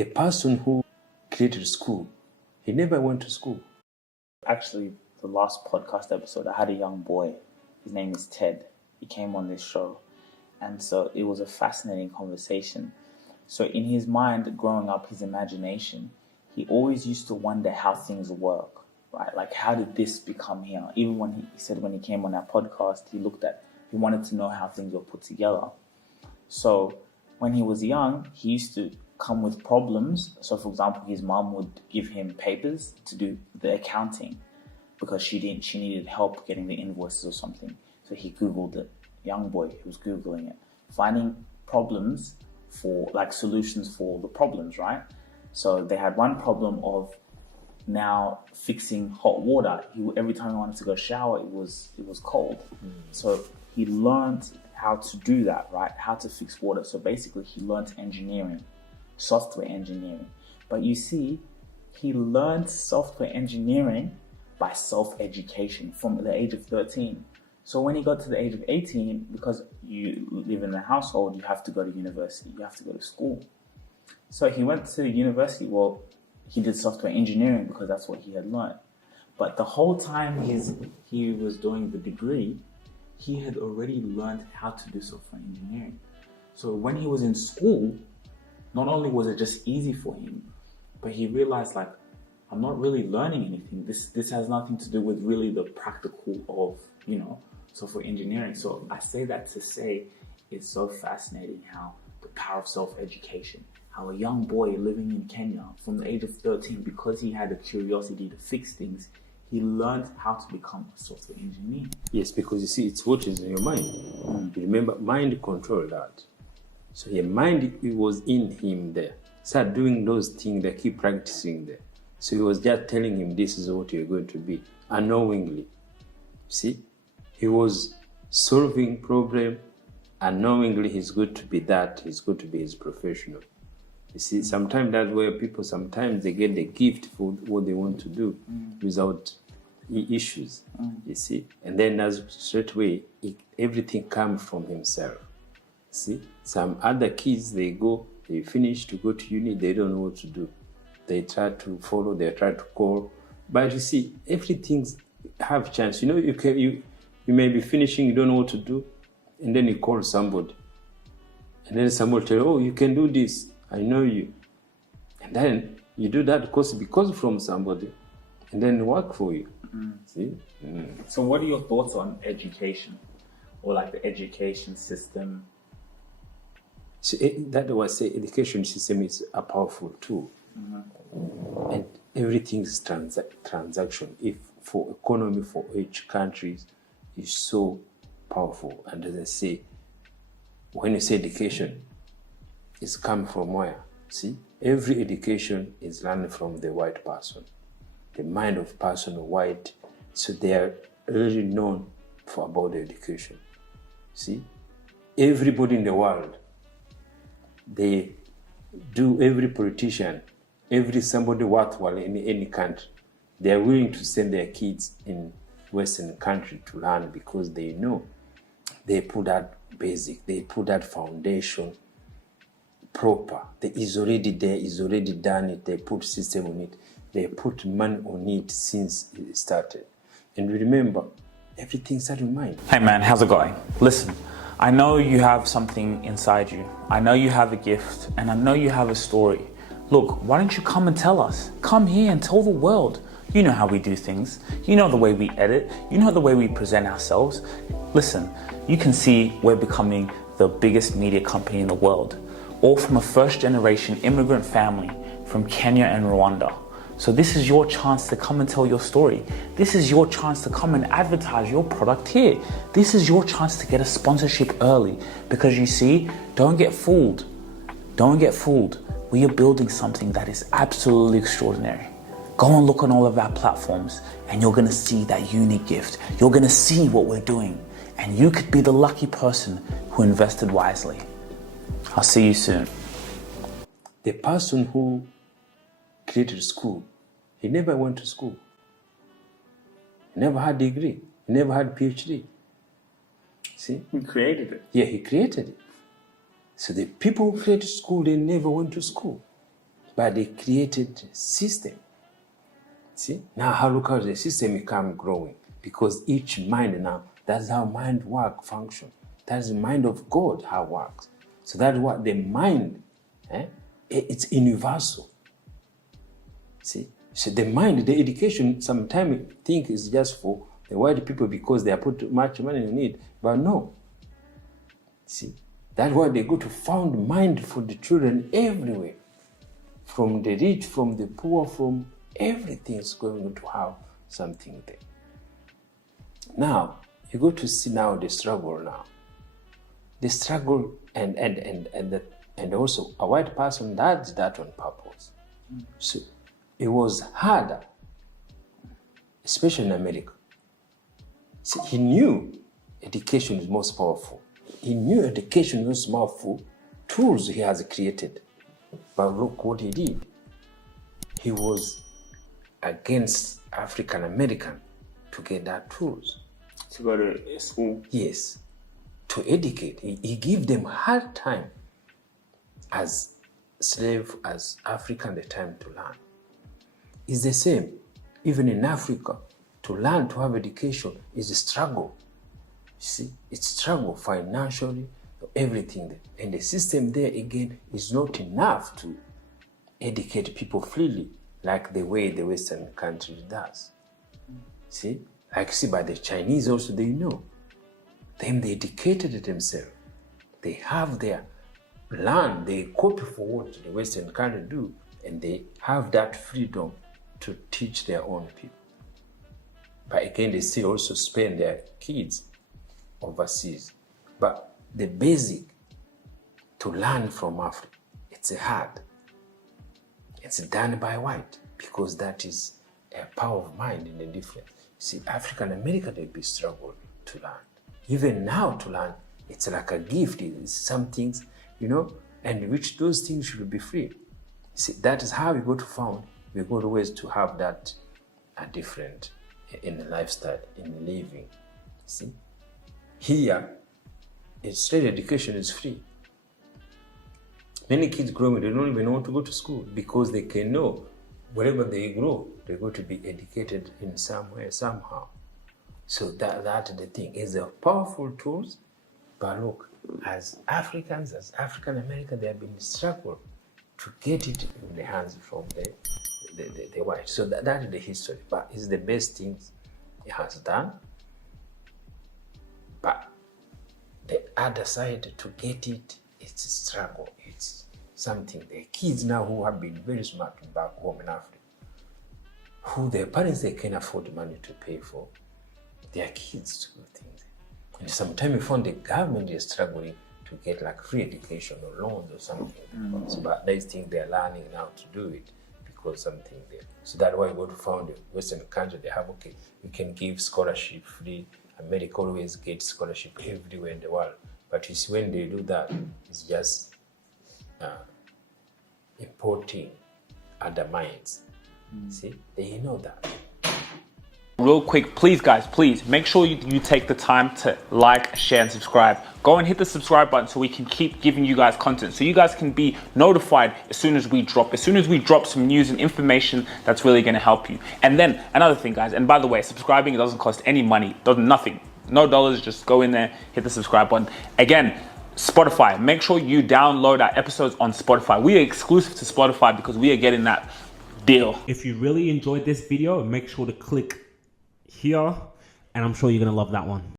The person who created school, he never went to school. Actually, the last podcast episode, I had a young boy. His name is Ted. He came on this show. And so it was a fascinating conversation. So in his mind, growing up, his imagination, he always used to wonder how things work, right? Like, how did this become here? Even when he said when he came on our podcast, he wanted to know how things were put together. So when he was young, he used to come with problems. So for example, his mom would give him papers to do the accounting because she needed help getting the invoices or something. So he Googled it. Young boy, he was Googling it, finding problems for like solutions for the problems, right? So they had one problem of now fixing hot water. Every time he wanted to go shower, it was cold. So he learned how to do that, right? How to fix water. So basically he learned engineering, software engineering. But you see, he learned software engineering by self-education from the age of 13. So when he got to the age of 18, because you live in a household, you have to go to university, you have to go to school. So he went to university. Well, he did software engineering because that's what he had learned. But the whole time he was doing the degree, he had already learned how to do software engineering. So when he was in school, not only was it just easy for him, but he realized, like, I'm not really learning anything. This has nothing to do with really the practical of, software engineering. So I say that to say it's so fascinating how the power of self-education, how a young boy living in Kenya from the age of 13, because he had a curiosity to fix things, he learned how to become a software engineer. Yes, because you see, it's what is in your mind. Remember, mind control that. So your mind, it was in him there. Start doing those things that keep practicing there. So he was just telling him, this is what you're going to be, unknowingly. See? He was solving problem, unknowingly he's going to be that, he's going to be his professional. You see, sometimes that's where people, sometimes they get the gift for what they want to do without issues, you see. And then as straight away, everything comes from himself. See, some other kids, they finish to go to uni, they don't know what to do. They try to follow, they try to call. But you see, everything's have chance. You may be finishing, you don't know what to do, and then you call somebody. And then somebody tell you, oh, you can do this, I know you. And then you do that because from somebody, and then work for you. See? So what are your thoughts on education, or like the education system? So that was say education system is a powerful tool. And everything is transaction. If for economy, for each country is so powerful. And as I say, when you say education, it's come from where? See, every education is learned from the white person, the mind of person white. So they are really known about the education. See, everybody in the world, they do, every politician, every somebody worthwhile in any country, they are willing to send their kids in Western country to learn because they know they put that basic, they put that foundation proper. It is already there, is already done it, they put system on it, they put money on it since it started. And remember, everything starts with mind. Hey man, how's it going? Listen, I know you have something inside you. I know you have a gift, and I know you have a story. Look, why don't you come and tell us? Come here and tell the world. You know how we do things. You know the way we edit. You know the way we present ourselves. Listen, you can see we're becoming the biggest media company in the world, all from a first-generation immigrant family from Kenya and Rwanda. So this is your chance to come and tell your story. This is your chance to come and advertise your product here. This is your chance to get a sponsorship early, because you see, don't get fooled. Don't get fooled. We are building something that is absolutely extraordinary. Go and look on all of our platforms and you're gonna see that unique gift. You're gonna see what we're doing, and you could be the lucky person who invested wisely. I'll see you soon. The person who created school, he never went to school. He never had a degree. He never had a PhD. See? He created it. Yeah, he created it. So the people who created school, they never went to school. but they created system. See, now how look how the system become growing, because each mind now, that's how mind function. That's the mind of God, how it works. So that's what the mind, it's universal. See, so the mind, the education, sometimes think is just for the white people because they are put much money in it, but no. See, that's why they go to found mind for the children everywhere, from the rich, from the poor, from everything is going to have something there. Now you go to see now the struggle now. The struggle and also a white person does that on purpose. So it was harder, especially in America. So he knew education is most powerful. He knew education was powerful tools he has created. But look what he did. He was against African American to get that tools. To go to school? Yes. To educate. He gave them hard time as slave, as African, the time to learn. It's the same. Even in Africa, to learn, to have education is a struggle. You see, it's struggle financially, everything there. And the system there, again, is not enough to educate people freely like the way the Western country does. See, like see, by the Chinese also, they know. Them, they educated themselves. They have their land, they copy for what the Western country do, and they have that freedom to teach their own people. But again, they still also spend their kids overseas. But the basic to learn from Africa, it's hard. It's done by white because that is a power of mind in the difference. See, African American, they be struggle to learn. Even now to learn, it's like a gift. It's some things, and which those things should be free. See, that is how we go to found. We go to ways to have that different in the lifestyle, in the living. See, here, straight education is free. Many kids growing, they don't even want to go to school because they can know wherever they grow, they're going to be educated in some way, somehow. So that the thing is a powerful tools, but look, as Africans, as African Americans, they have been struggled to get it in the hands from the white. So that is the history, but it's the best things it has done. But the other side to get it, it's a struggle. It's something. The kids now who have been very smart back home in Africa, who their parents, they can afford money to pay for their kids to do things. And sometimes you find the government is struggling to get like free education or loans or something. So, but they think they're learning now to do it because something there. So that's why we go to found the Western country, they have, okay, we can give scholarship free. America always gets scholarship everywhere in the world. But you see, when they do that, it's just importing other minds. See, they know that. Real quick, please guys, please make sure you take the time to like, share and subscribe. Go and hit the subscribe button so we can keep giving you guys content, so you guys can be notified as soon as we drop some news and information that's really going to help you. And then another thing, guys, and by the way, subscribing, it doesn't cost any money, nothing, no dollars, just go in there, hit the subscribe button. Again, Spotify, make sure you download our episodes on Spotify. We are exclusive to Spotify because we are getting that deal. If you really enjoyed this video, make sure to click here, and I'm sure you're gonna love that one.